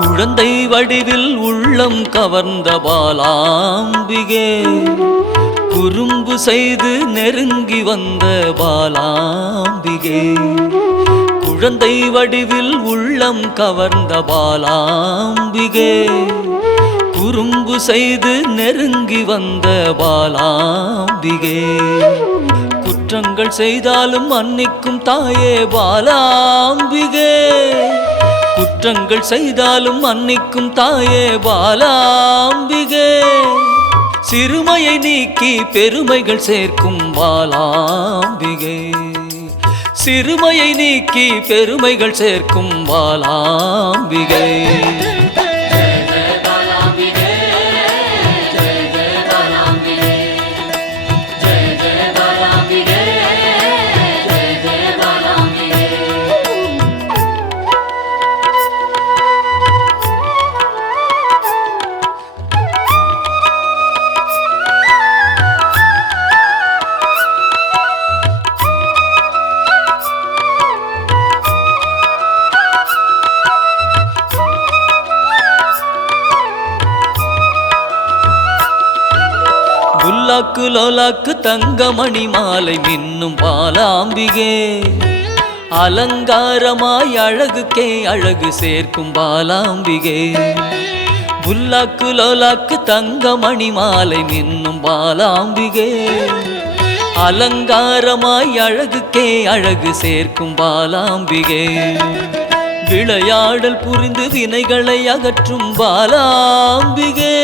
குழந்தை வடிவில் உள்ளம் கவர்ந்த பாலாம்பிகே, குறும்பு செய்து நெருங்கி வந்த பாலாம்பிகே. குழந்தை வடிவில் உள்ளம் கவர்ந்த பாலாம்பிகே, குறும்பு செய்து நெருங்கி வந்த பாலாம்பிகே. குற்றங்கள் செய்தாலும் மன்னிக்கும் தாயே பாலாம்பிகே, குற்றங்கள் செய்தாலும் மன்னிக்கும் தாயே பாலாம்பிகே. சிறுமையை நீக்கி பெருமைகள் சேர்க்கும் பாலாம்பிகே, சிறுமையை நீக்கி பெருமைகள் சேர்க்கும் பாலாம்பிகே. லோலாக்கு லோலாக்கு தங்கமணி மாலை மின்னும் பாலாம்பிகே, அலங்காரமாய் அழகுக்கே அழகு சேர்க்கும் பாலாம்பிகே. புல்லாக்கு லோலாக்கு தங்கமணி மாலை மின்னும் பாலாம்பிகே, அலங்காரமாய் அழகுக்கே அழகு சேர்க்கும் பாலாம்பிகே. விளையாடல் புரிந்து வினைகளை அகற்றும் பாலாம்பிகே,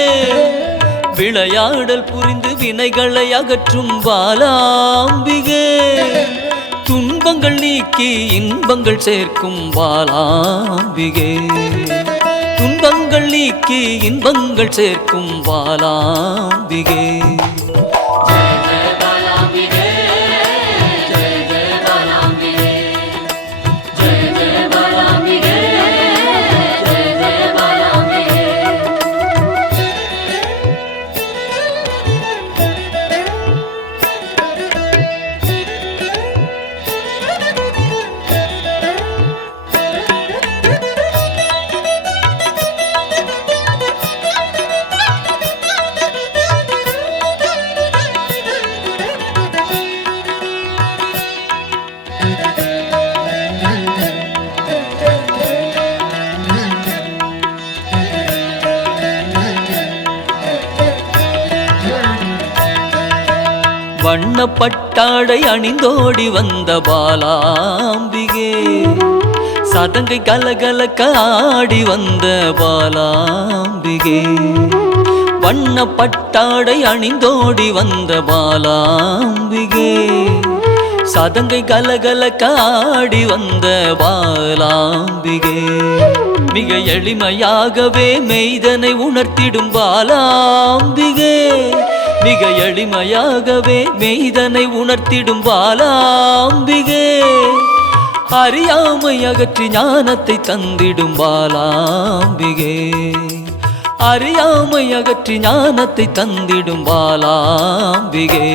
விளையாடல் புரிந்து வினைகளை அகற்றும் பாலாம்பிகே. துன்பங்கள் நீக்கி இன்பங்கள் சேர்க்கும் பாலாம்பிகே, துன்பங்கள் நீக்கி இன்பங்கள் சேர்க்கும் பாலாம்பிகே. வண்ணப்பட்டாடை அணிந்தோடி வந்த பாலாம்பிகே, சதங்கை கலகலக்க ஆடி வந்த பாலாம்பிகே. வண்ணப்பட்டாடை அணிந்தோடி வந்த பாலாம்பிகே, சதங்கை கலகலக்க ஆடி வந்த பாலாம்பிகே. மிக எளிமையாகவே மெய்தனை உணர்த்திடும் பாலாம்பிகே, மிக எளிமையாகவே மெய்தனை உணர்த்திடும் பாலாம்பிகே. அறியாமை அகற்றி ஞானத்தை தந்திடும் பாலாம்பிகே, அறியாமை அகற்றி ஞானத்தை தந்திடும் பாலாம்பிகே.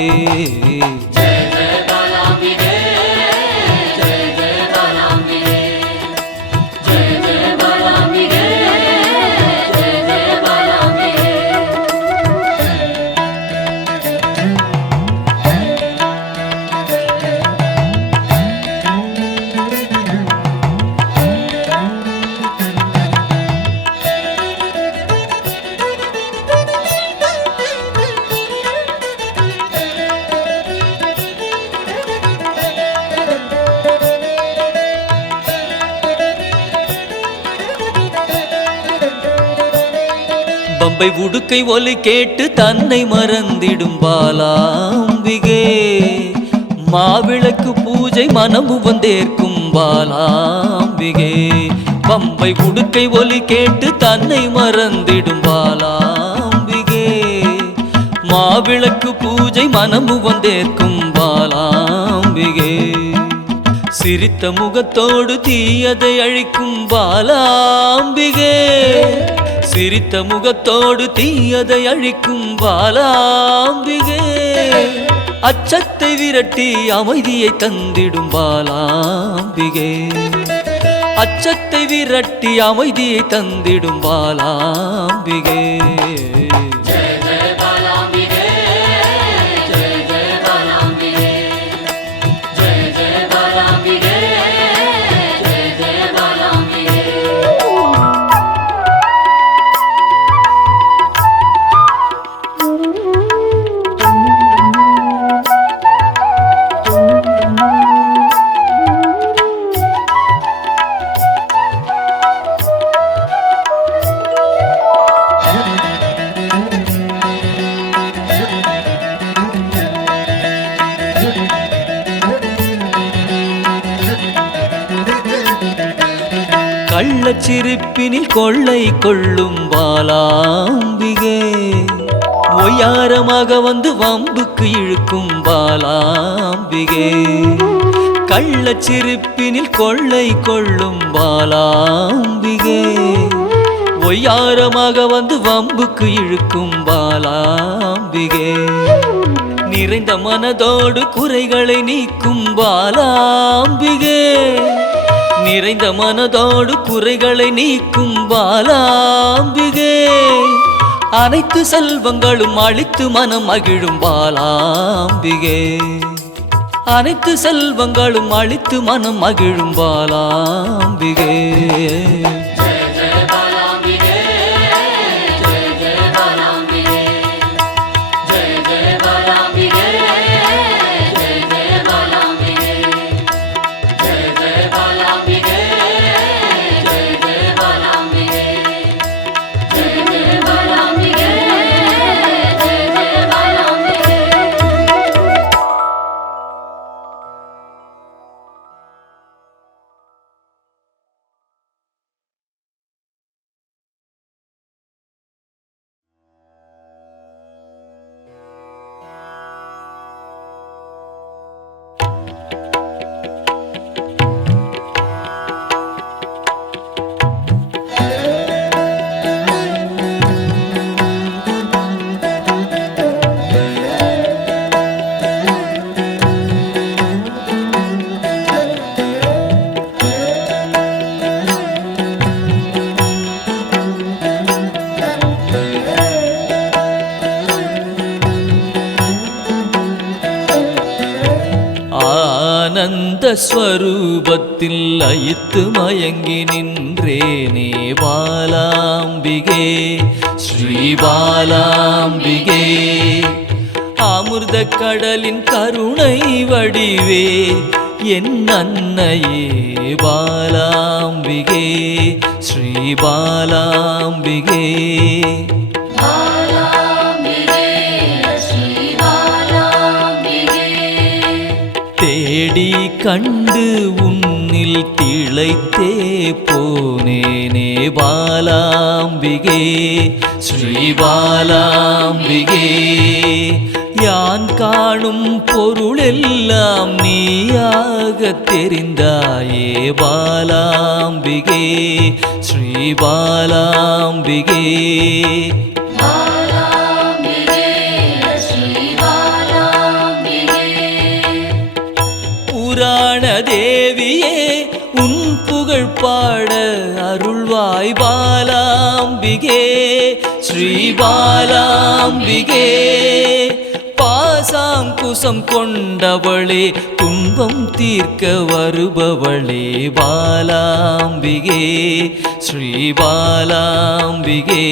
பம்பை உடுக்கை ஒலி கேட்டு தன்னை மறந்திடும் பாலாம்பிகே, மாவிளக்கு பூஜை மனமு வந்தேற்கும் பாலாம்பிகே. பம்பை உடுக்கை ஒலி கேட்டு தன்னை மறந்திடும் பாலாம்பிகே, மாவிளக்கு பூஜை மனமு வந்தேற்கும் பாலாம்பிகே. சிரித்த முகத்தோடு தீயதை அழிக்கும் பாலாம்பிகே சிரித்த முகத்தோடு தீயதை அழிக்கும் பாலாம்பிகே அச்சத்தை விரட்டி அமைதியை தந்திடும் பாலாம்பிகே அச்சத்தை விரட்டி அமைதியை தந்திடும் பாலாம்பிகே கள்ளச்சிரிப்பினில் கொள்ளை கொள்ளும் பாலாம்பிகே ஒய்யாரமாக வந்து வம்புக்கு இழுக்கும் பாலாம்பிகே கள்ளச்சிரிப்பினில் கொள்ளை கொள்ளும் பாலாம்பிகே ஒய்யாரமாக வந்து வம்புக்கு இழுக்கும் பாலாம்பிகே நிறைந்த மனதோடு குறைகளை நீக்கும் பாலாம்பிகே நிறைந்த மனதோடு குறைகளை நீக்கும் பாலாம்பிகே அனைத்து செல்வங்களும் அளித்து மனம் மகிழும் பாலாம்பிகே அனைத்து செல்வங்களும் அளித்து மனம் மகிழும் பாலாம்பிகே ஆனந்த ஸ்வரூபத்தில் லயித்து மயங்கி நின்றேனே பாலாம்பிகே ஸ்ரீ பாலாம்பிகே அமிர்த கடலின் கருணை வடிவே என் அன்னையே பாலாம்பிகே ஸ்ரீ பாலாம்பிகே தேடி கண்டு உன்னில் திளைத்தே போனேனே பாலாம்பிகே ஸ்ரீ பாலாம்பிகே யான் காணும் பொருளெல்லாம் நீயாக தெரிந்தாயே பாலாம்பிகே ஸ்ரீ பாலாம்பிகே புராண தேவியே உன் புகழ் பாட அருள்வாய் பாலாம்பிகே ஸ்ரீ பாலாம்பிகே பாசாங்குசம் கொண்டவளே துன்பம் தீர்க்க வருபவளே பாலாம்பிகே ஸ்ரீ பாலாம்பிகே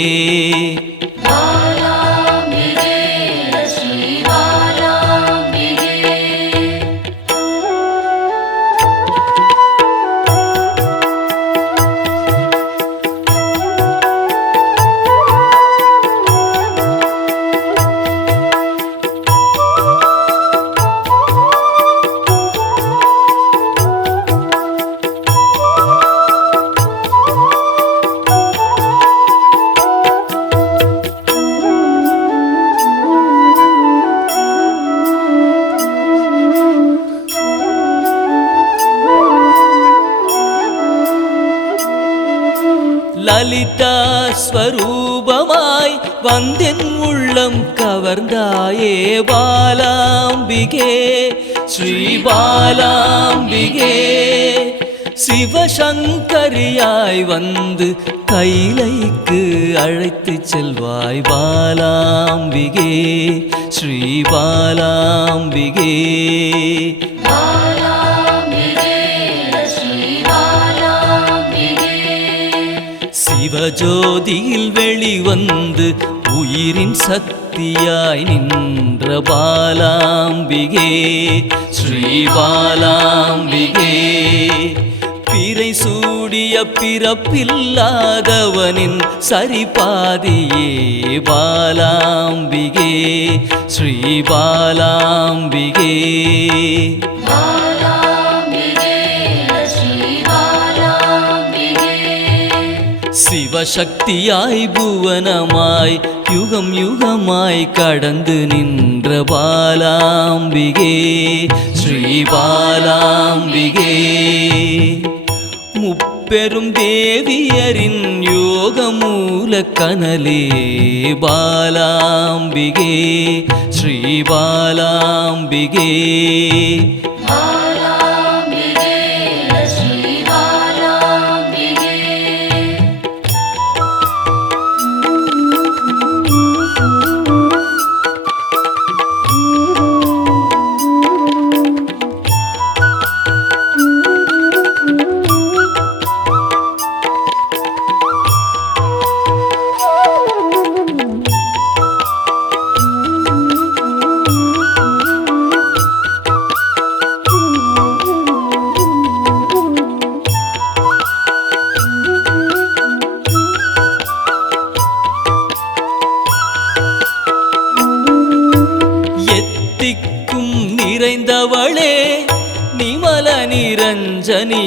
ஸ்வரூபமாய் வந்தென் உள்ளம் கவர்ந்தாயே பாலாம்பிகே ஸ்ரீ பாலாம்பிகே சிவசங்கரியாய் வந்து கைலைக்கு அழைத்து செல்வாய் பாலாம்பிகே ஸ்ரீ பாலாம்பிகே சிவஜோதியில் வெளிவந்து உயிரின் சக்தியாய் நின்ற பாலாம்பிகே ஸ்ரீ பாலாம்பிகே பிறை சூடிய பிறப்பில்லாதவனின் சரிபாதியே பாலாம்பிகே ஸ்ரீ பாலாம்பிகே சிவசக்தியாய் புவனமாய் யுகம் யுகமாய் கடந்து நின்ற பாலாம்பிகே ஸ்ரீ பாலாம்பிகே முப்பெரும் தேவியரின் யோகமூல கனலே பாலாம்பிகே ஸ்ரீ பாலாம்பிகே நிறைந்தவளே நிமல நிரஞ்சனி